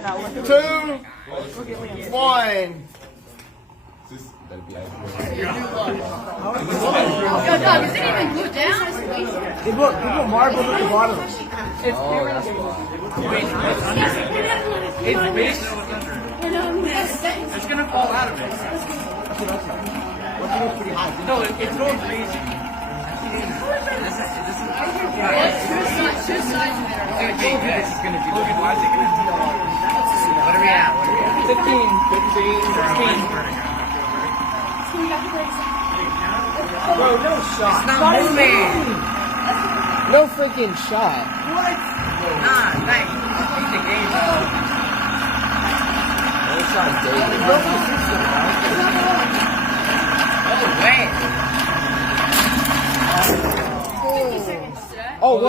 2, 1. Yo, dog, is it even glued down? They put marbles at the bottom. It's gonna fall out of it. No, it's going crazy. Two sides of it. Okay, this is gonna be. Look at why is it gonna be all? What are we at? 15. Bro, no shot. It's not moving. No freaking shot. What? Nah, thanks. Beat the game. No shot, David. Oh, wait. Oh, what?